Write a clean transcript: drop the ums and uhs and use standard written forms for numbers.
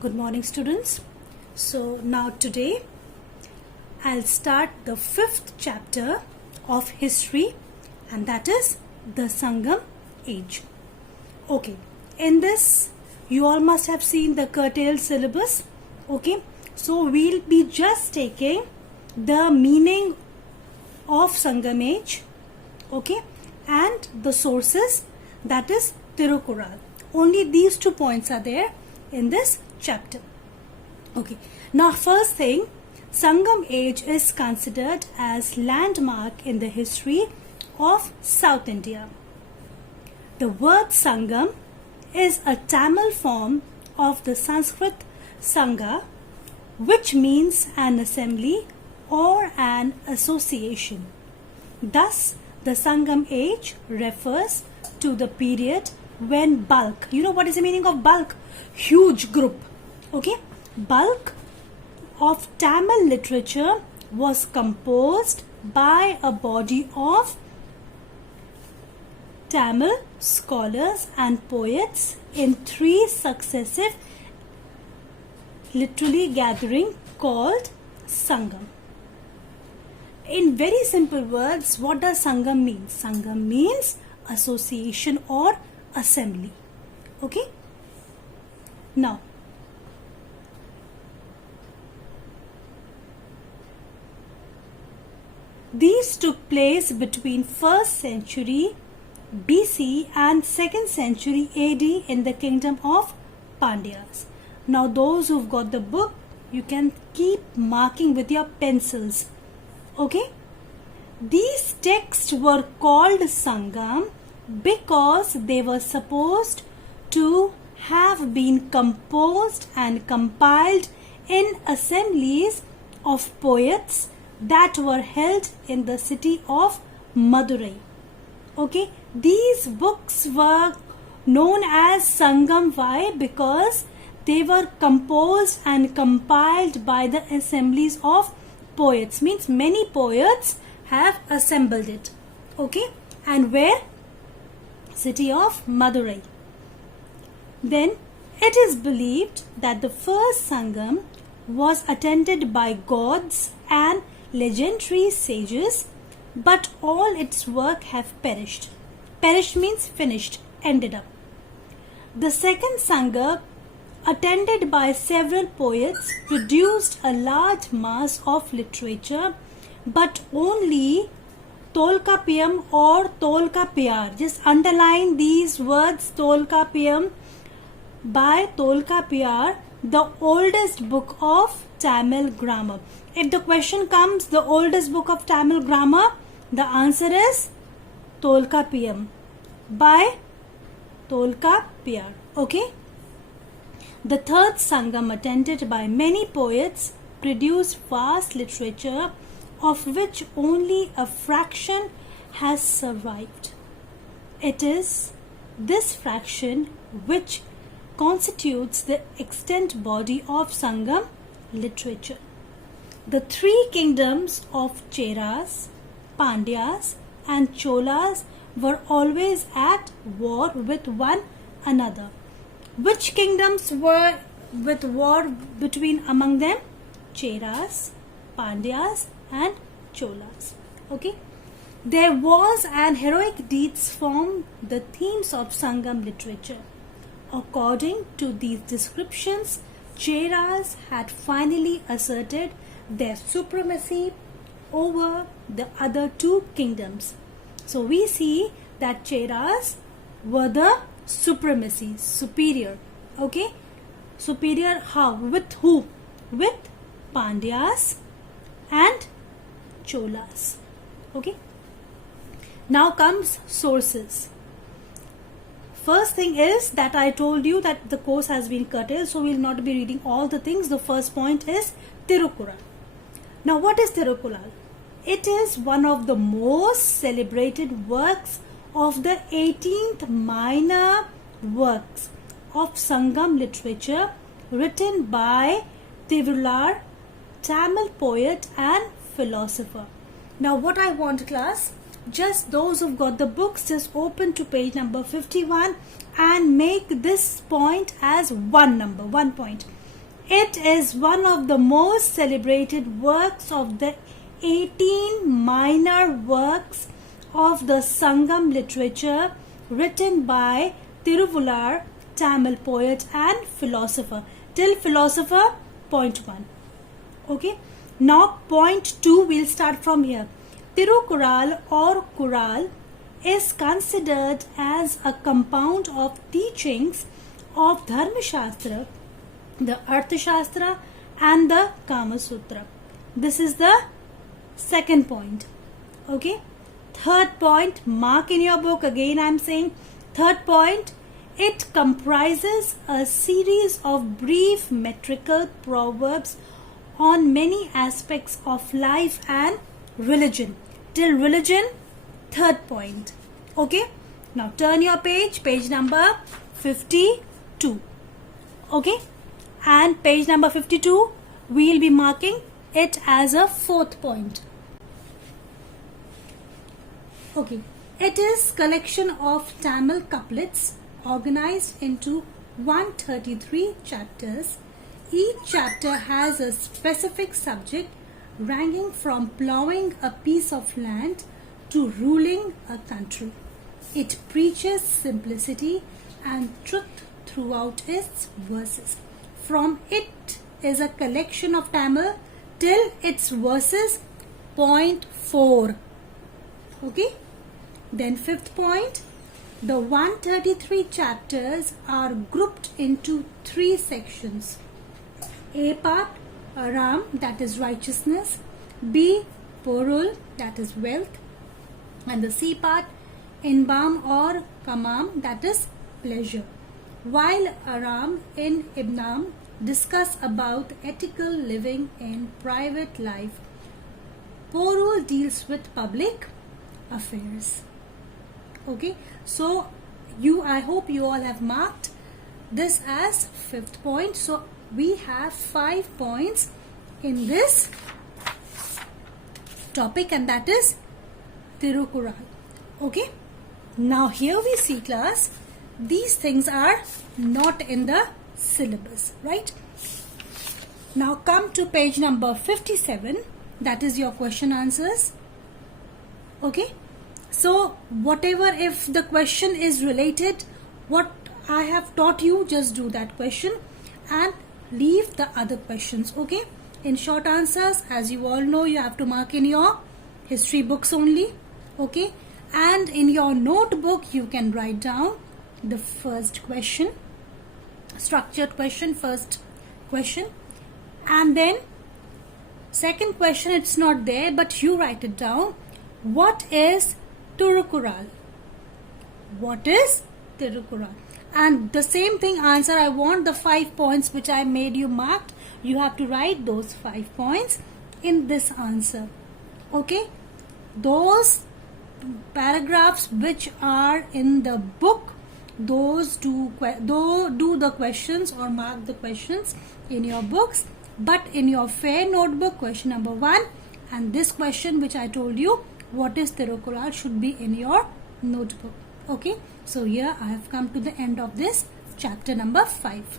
Good morning, students. So now today I'll start the 5th chapter of history, and that is the Sangam age. Okay, in this you all must have seen the curtailed syllabus. Okay, so we'll be just taking the meaning of Sangam age, okay, and the sources, that is Tirukural. Only these 2 points are there in this chapter. Okay, now first thing, Sangam age is considered as landmark in the history of South India. The word Sangam is a Tamil form of the Sanskrit Sangha, which means an assembly or an association. Thus, the Sangam age refers to the period when bulk, you know what is the meaning of bulk? Huge group, okay? Bulk of Tamil literature was composed by a body of Tamil scholars and poets in 3 successive literary gathering called Sangam. In very simple words, what does Sangam mean? Sangam means association or assembly. Okay? Now, these took place between 1st century BC and 2nd century AD in the kingdom of Pandyas. Now, those who've got the book, you can keep marking with your pencils. Okay? These texts were called Sangam because they were supposed to have been composed and compiled in assemblies of poets that were held in the city of Madurai. Okay, these books were known as Sangam. Why? Because they were composed and compiled by the assemblies of poets. Means many poets have assembled it. Okay, and where? City of Madurai. Then it is believed that the first Sangam was attended by gods and legendary sages, but all its work have perished. Perished means finished, ended up. The second Sangam, attended by several poets, produced a large mass of literature, but only Tolkapiyam or Tolkapiyar. Just underline these words, Tolkapiyam by Tolkapiyar, the oldest book of Tamil grammar. If the question comes, the oldest book of Tamil grammar, the answer is Tolkapiyam by Tolkapiyar. Okay? The third Sangam, attended by many poets, produced vast literature of which only a fraction has survived. It is this fraction which constitutes the extant body of Sangam literature. The 3 kingdoms of Cheras, Pandyas and Cholas were always at war with one another. Which kingdoms were with war between among them? Cheras, Pandyas and Cholas. Okay. Their wars and heroic deeds form the themes of Sangam literature. According to these descriptions, Cheras had finally asserted their supremacy over the other 2 kingdoms. So we see that Cheras were the supremacy, superior. Okay? Superior how? With who? With Pandyas and Cholas. Okay? Now comes sources. First thing is that I told you that the course has been curtailed, so we will not be reading all the things. The first point is Tirukural. Now, what is Tirukural? It is one of the most celebrated works of the 18th minor works of Sangam literature, written by Tirular, Tamil poet and philosopher. Now, what I want, class, just those who've got the books, just open to page number 51 and make this point as 1 number, 1 point. It is one of the most celebrated works of the 18 minor works of the Sangam literature written by Tiruvullar, Tamil poet and philosopher. Till philosopher, point 1. Okay. Now point 2, we'll start from here. Tirukural or Kural is considered as a compound of teachings of Dharma Shastra, the Artha Shastra and the Kama Sutra. This is the second point. Okay. Third point, mark in your book, again I'm saying, third point, it comprises a series of brief metrical proverbs on many aspects of life and religion. Till religion, third point. Okay. Now turn your page number 52. Okay. And page number 52, we'll be marking it as a fourth point. Okay. It is collection of Tamil couplets organized into 133 chapters. Each chapter has a specific subject ranging from plowing a piece of land to ruling a country. It preaches simplicity and truth throughout its verses. From it is a collection of Tamil till its verses, point 4. Okay. Then fifth point, the 133 chapters are grouped into 3 sections. A part, Aram, that is righteousness. B, Porul, that is wealth. And the C part, Inbam or Kamam, that is pleasure. While Aram in Ibnam discuss about ethical living in private life, Porul deals with public affairs. Okay, so I hope you all have marked this as fifth point. So we have 5 points in this topic, and that is Tirukural. Okay, now here we see, class, these things are not in the syllabus, right? Now come to page number 57, that is your question answers. Okay, so whatever, if the question is related what I have taught you, just do that question and leave the other questions. Okay, in short answers, as you all know, you have to mark in your history books only. Okay, and in your notebook you can write down the first question, structured question, first question, and then second question, it's not there but you write it down. What is Tirukural? What is Tirukural? And the same thing answer, I want the 5 points which I made you marked. You have to write those 5 points in this answer. Okay, those paragraphs which are in the book, those do the questions or mark the questions in your books, but in your fair notebook, question number 1 and this question which I told you, what is Tirukural, should be in your notebook. Okay, so here I have come to the end of this chapter number 5.